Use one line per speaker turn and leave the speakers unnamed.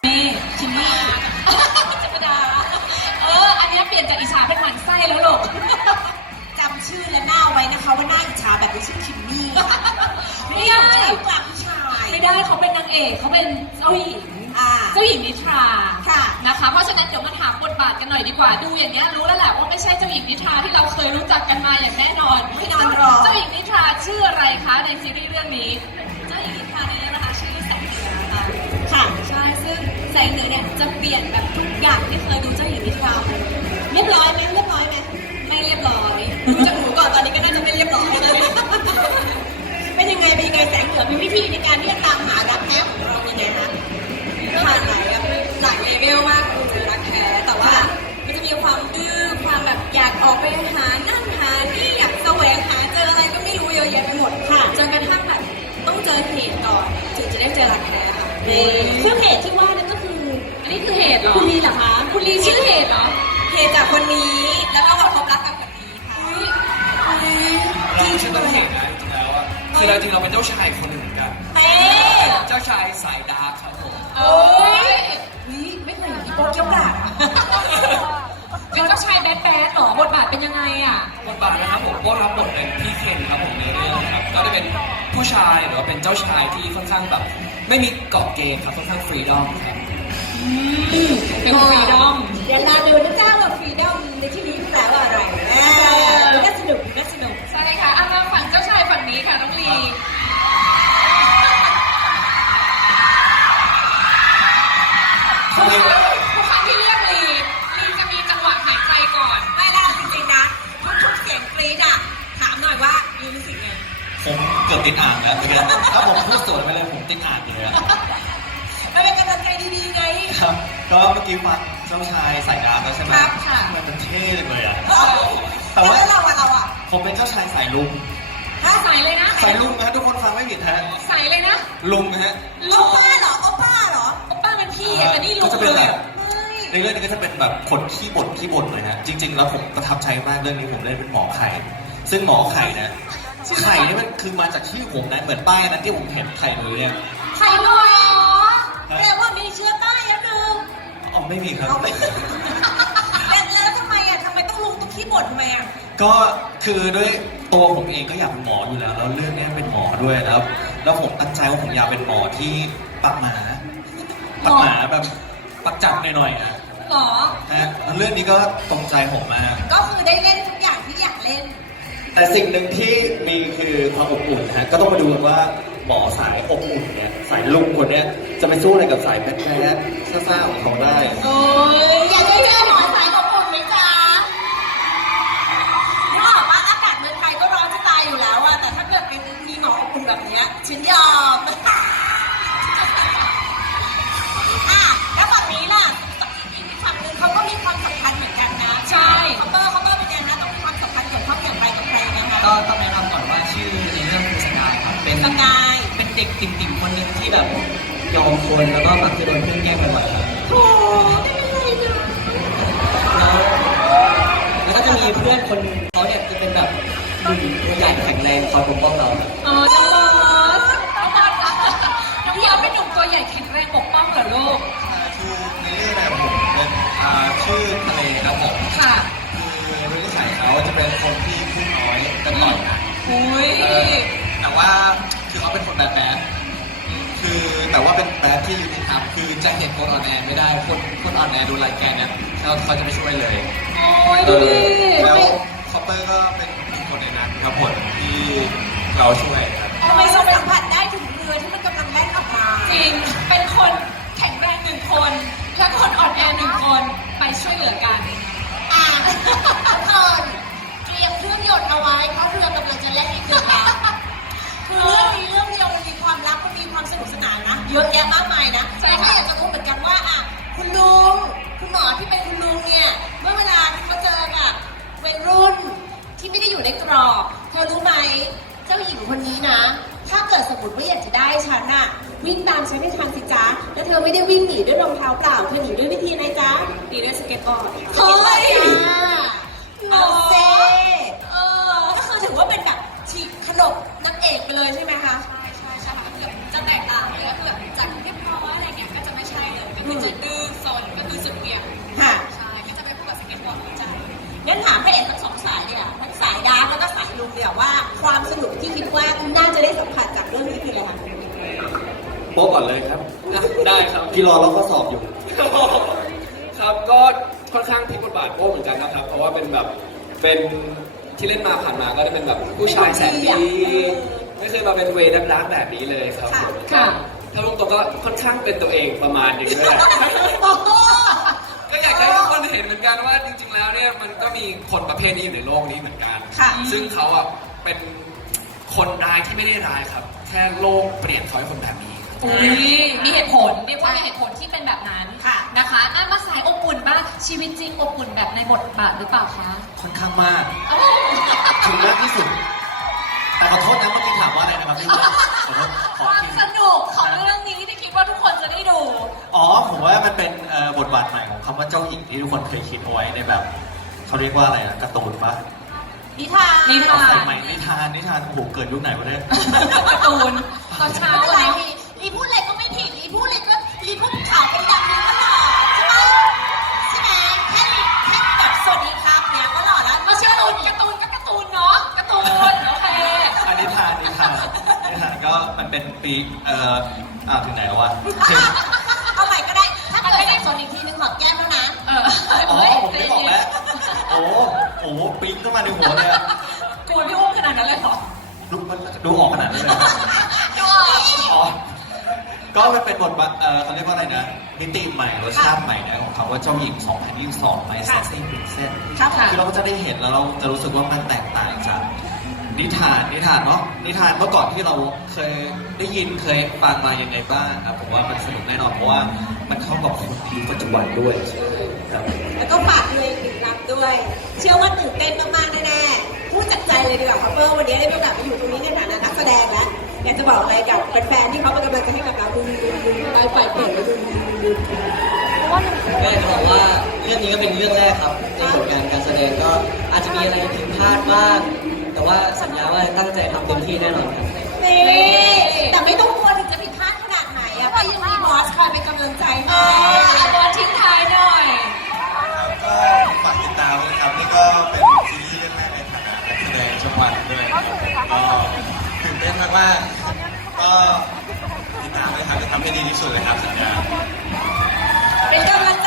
นี่ชิมมี่ธรรมดาอันนี้เปลี่ยนจากอิจฉาเป็นหมั่นไส้แล้วลูก
จำชื่อและหน้าไว้นะคะว่าหน้าอิจฉาแบบนี้ชื่อคิมมี่ค่ะไม่ได้อยู่ในกลางผู้ชาย
ไม่ได้เขาเป็นนางเอกเขาเป็นเจ้าหญิงเจ้าหญิงนิทรา
ค่ะ
นะคะเพราะฉะนั้นเดี๋ยวมาถามบทบาทกันหน่อยดีกว่าดูอย่างเงี้ยรู้แล้วแหละว่าไม่ใช่เจ้าหญิงนิทราที่เราเคยรู้จักกันมาอย่างแน่นอน
ไม่นอนหรอก
เจ้าหญิงนิทราชื่ออะไรคะในซีรีส์เรื่องนี้เจ้าหญิงนิทราในเรื่องนะคะชื่อแสงเหนือค่ะใช่ซึ่งแสงเหนือเนี่ยจะเปลี่ยนแบบทุกอย่างที่เคยดูเจ้าหญิงนิทรา
เรียบร้อยไหมเรียบร้อยไหม
ไม่เรียบร้อยดูจากหนูก่อนตอนนี้ก็น่าจะไม่เรียบร้อยเลย
เป็นยังไงแสงเหนือมีวิธีในการที่จะตามหารักแท้ของเรายังไงคะ
ผ่านหลายเลเวลมากคุณจะรักแท้แต่ว่ามันจะมีความดื้อความแบบอยากออกไปหานั่นหานี่อยากแสวงหาเจออะไรก็ไม่รู้เยอะแยะไปหมด
ค่ะ
จนกระทั่งแบบต้องเจอเหตุก่อนถึงจะได้เจอรักแท้ค่ะ
คือเหตุที่ว่านั่นก็คือ
อันนี้คือเหตุเหรอ
คุณลีเหรอคะ
คุณลีชื่อเหตุเหรอเหตุจากคนนี้แล้วเราก็พบรักกับคนนี้ค่ะ
เราไม่ใช่ต้นเหตุนะจริงๆแล้วอ่ะคือเราจริงเราเป็นเจ้าชายคนหนึ่งเหมือนกันเจ้าชายสายดาร์กครับผม
โอ้ยไม่เคยเห็นพี่โป๊กเกี้ยวกาดเป็นเจ้าชายแบดเหรอบทบาทเป็นยังไงอ่ะ
บทบาทนะครับผมก็รับบทเป็นพี่เคนครับผมในเรื่องครับก็จะเป็นผู้ชายหรือว่าเป็นเจ้าชายที่ค่อนข้างแบบไม่มีเกาะเกณฑ์ครับค่อนข้างฟรีดอมครับ
เป็นฟรีดอม
เดี๋ยวเราดูนะจ้าว่าฟรีดอมในที่นี้แปลว่าอะไรน่าสนุก
ใช่ค่ะเอามาฝั่งเจ้าชายฝั่งนี้ค่ะน้องลีทุกครั้งที่เรียกลีจะมีจังหวะหายใจก่อน
ไม่แล้วจริงๆนะทุกเสียงกรี๊ดอะถามหน่อยว่าลีรู้สึกไง
ผมเกือบติดอ่างแล้วถ้าผมพูดสวนไปเลยผมติดอ่างเลยอะ
มันเป็นกำลังใจดีๆไง
ครับก็เมื่อกี้ฟังเจ้าชายสายดาร์กแล้วใช่ไหม
ครับค่ะ
มันเท่เลยอะ
แต่ว่าเราอะ
ผมเป็นเจ้าชายสายลุง
ใส่เลยนะ
สายลุงนะทุกคนฟังไม่ผิดฮะ
ใส่เลยนะ
ลุงนะฮะ
โอป้าเหรอโอป้า
เป็นพี่แต่นี่ลุง
เลยในเรื่องนี้ก็จะเป็นแบบคนขี้บ่นเลยนะจริงๆแล้วผมประทับใจมากเรื่องนี้ผมเล่นเป็นหมอไข่ซึ่งหมอไข่นะไข่นี่มันคือมาจากชื่อผมนะเหมือนป้ายนั้นที่ผมเห็นไข่เลยเนี่ย
ไข่หมอ
แปลว่ามีเชื้อใต้แล้วนึง
อ๋อไม่มีครับ
แล้วทำไมต้องลุงต้องขี้บ่นทำไมอะ
ก็คือด้วยตัวผมเองก็อยากเป็นหมออยู่แล้วเรื่องนี้เป็นหมอด้วยแล้วผมตั้งใจว่าผมอยากเป็นหมอที่ปักหมาแบบปักจับหน่อยๆนะ
หรอ
เรื่องนี้ก็ตรงใจผมมาก
ก็คือได้เล่นทุกอย่างที่อยากเล่น
แต่สิ่งหนึ่งที่มีคือความอบอุ่นฮะก็ต้องมาดูกันว่าหมอสายอบอุ่นเนี่ยสายลุงคนเนี้ยจะไปสู้อะไรกับสายแบดซ่าๆของเขาได้
โอ้ยอยากได้แค่หมอสายอบอุ่นไหมจ๊ะนึกออกว่าอากาศเมืองไทยก็ร้อนจะตายอยู่แล้วอะแต่ถ้าเกิดเป็นมีหมออบอุ่นแบบนี้ฉันยอมแล้วฝั่งนี้ล่ะอีกฝั่งนึงเขาก็มีความสัมพันธ์เหมือนกันนะ
ใช่
เขาเป็นยังไงนะต้องมีความสัมพันธ์เกี่ยวข้องอย่างไรกับใครนะคะ
ก็ต้องแนะนำก่อนว่าชื่อในเรื่องคือสกายครับเป็นเด็กติ่มๆคนนึงที่แบบยอมคนแล้วก็มักจะโดนเพื่อนแกล้งบ่อยๆครับ
โธ่ไม่เป็นไร
นะแล้วก็จะมีเพื่อนคนนึงเขาเนี่ยจะเป็นแบบหนุ่มตัวใหญ่แข็งแรงคอยปกป้องเรา
อ๋อน้องบอสน้องพี่เอาเป็นหนุ่มตัวใหญ่แข็งแรงปกป้องเหรอลูก
คือในเรื่องเนี่ยผมเป็นชื่อทะเลครับผม
ค่ะ
คือโดยนิสัยเขาจะเป็นคนที่พูดน้อยแต่ต่อยนะแต่ว่าคือเขาเป็นคนแบดคือแต่ว่าเป็นแบดที่ยุติธรรมคือจะเห็นคนอ่อนแอไม่ได้คนอ่อนแอดูรายแกนเนี่ยเขาจะไม่ช่วยเลย
โอ้ยดูดิ
แล้วคอปเปอร์ก็เป็นคนในนั้นครับผมที่เราช่วยครับ
ทำไมเราสัมผัสได้ถึงเรือที่มันกำลังแล่นออกมา
จริงเป็นคนแข็งแรงหนึ่งคนและคนอ่อนแอหนึ่งคนไปช่วยเหลือกัน
ทุกคนเตรียมเครื่องยนต์เอาไว้เพราะเรือกำลังจะแล่นอีกหนึ่งแล้วคือเรื่องนี้เรื่องเดียวมันมีความรักมันมีความสนุกสนานนะเยอะแยะมากมายนะแต่ถ้าอยากจะรู้เหมือนกันว่าคุณลุงคุณหมอที่เป็นคุณลุงเนี่ยเมื่อเวลาที่เขาเจอกับวัยรุ่นที่ไม่ได้อยู่ในกรอบเธอรู้ไหมเจ้าหญิงคนนี้นะถ้าเกิดสมมติว่าอยากจะได้ฉันอะวิ่งตามฉันให้ทันสิจ๊ะแล้วเธอไม่ได้วิ่งหนีด้วยรองเท้าเปล่าเธอหนีด้วยวิธีไหนจ๊ะ
หนีด้วยสเก็ตบอร์ด
เฮ้ยเอาเซ่ก็คือถือว่าเป็นแบบฉีกขนบนางเอกไปเลยใช่ไหมคะ
ใช่ค่ะจะแตกต่างเลยก็คือแบบจัดเรียบร้อยอะไรเงี้ยก็จะไม่ใช่เลยก็จะดื้อซนก็คือสุดเหวี่ยง
ค่ะ
ใช่ก็จะไปคู่กับสเก็ตบอร์ดหัวใจ
งั้นถามพระเอกทั้งสองสายเนี่ยทั้งสายดาร์กแล้วก็สายลุงเนี่ยว่าความสนุกที่คิดว่าน่าจะได้สัมผัสจากเรื่องนี้คืออะไรคะ
โป๊ะก่อนเลยครับ
ได้ครับ
พี่รอเราก็สอบอยู่
ครับก็ค่อนข้างพลิกบทบาทโอ้เหมือนกันนะครับ เพราะว่าเป็นแบบเป็นที่เล่นมาผ่านมาก็จะเป็นแบบผู้ชายแสนดีไม่เคยมาเป็นเวย์ดักๆแบบนี้เลยครับผม
ค่ะ
ถ้าลุงตัวก็ค่อนข้างเป็นตัวเองประมาณหนึงด้วยแหละ
โอ้โห
ก็อยากให้ทุกคนเห็นเหมือนกันว่าจริง ๆ แล้วเนี่ยมันก็มีคนประเภทนี้อยู่ในโลกนี้เหมือนกัน
ค่ะ
ซึ่งเขาอ่ะเป็นคนร้ายที่ไม่ได้ร้ายครับ แค่โลกเปลี่ยนเขาให้คนแบบนี้
อุ้ยมีเหตุผลเรียกว่ามีเหตุผลที่เป็นแบบนั้น
ค่ะ
นะคะมาสายอบอุ่นบ้างชีวิตจริงอบอุ่นแบบในบทบาทหรือเปล่าคะ
ค่อนข้างมาก
เอ้า
ถึงมากที่สุด แต่ขอโทษนะเมื่อกี้ถามว่าอะไรนะครับพี่ขอโทษข
ค
อ
วาม
ที
สนุกของเรื่องนี้ที่คิดว่าทุกคนจะได้ดู
อ๋อผมว่ามันเป็นบทบาทใหม่ของคำว่าเจ้าหญิงที่ทุกคนเคยคิดเอาไว้ในแบบเขาเรียกว่าอะไรนะการ์ตูนปะ
นิทาน
นิทาน
ใส่ใหม่นิทานโอ้โหเกิดยุคไหนวะเนี่ย
การ์ตูนตอนเช้า
ไม่เป็นไร
เนาะ
ลีพูดอะไรก็ไม่ผิดลีพูดอะไรก็ลีพูดข่าวเป็นดังนี้ก็หล่อใช่ไหมใช่ไหมแค่แบบสวัสดีครับเนี่ยก็หล่อแล้ว
มาเชื่อการ์ตูนก็การ์ตูนเนาะการ์ตูนโอเค
อันนิทานก็มันเป็นปีถึงไหนแล้ววะ
เอาใหม่ก็ได้ ถ้าเกิดสับสนอีกทีนึงขอแก้มแล้วนะ
อ๋อผมได้บอกแล้วโอ้โหปิ๊งเข้ามาในหัวเลยอะ
กลัวพี่อุ้มขนาดนั้นเลยเหรอ
ดูออกขนาดนั้นเลย
ดูออก
อ๋อก็มันเป็นบทบาทเขาเรียกว่าอะไรนะมิติใหม่รสชาติใหม่นะของคำว่าเจ้าหญิง 2022 My Sassy Princess
ครับค่ะ
คือเราก็จะได้เห็นแล้วเราจะรู้สึกว่ามันแตกต่างจากนิทานเนาะนิทานเมื่อก่อนที่เราเคยได้ยินเคยฟังมายังไงบ้างครับผมว่ามันสนุกแน่นอนเพราะว่ามันเข้ากับคนยุคปัจจุบันด้วยครับ
แล้วก็ฝากเพลงถึงรับด้วย เชื่อว่าตื่นเต้นมากๆแน่ๆพูดจากใจเลยดีกว่าครับเปอร์วันนี้ได้มีโอกาสมาอยู่ตรงนี้ในฐานะนักแสดงแล้วอยากจะบอกอะไรกับแฟนๆที่เขาเป็นกำลังใจให้กับเราดูไปเปิดเลยดู
ก็อยากจะบอกว่าเรื่องนี้ก็เป็นเรื่องแรกครับในผลงานการแสดงก็อาจจะมีอะไรผิดพลาดบ้างแต่ว่าสัญญาว่าตั้งใจทำเต็มที่แน่นอนครับ
นี่แต่ไม่ต้องกลัวถึงจะผิดพลาดขนาดไหนอะเพราะยังมีบอสคอยเป็นกำลังใจให้
บอลทิ้งท้ายหน่อย
ก็ฝากติดตามนะครับนี่ก็เป็นซีรีส์เรื่องแรกในฐานะนักแสดงช่องวันด้วยก็ตื่นเต้นมากๆก็ติดตามเลยครับจะทำให้ดีที่สุดเลยครับสัญญา
เป็นกำลังใจ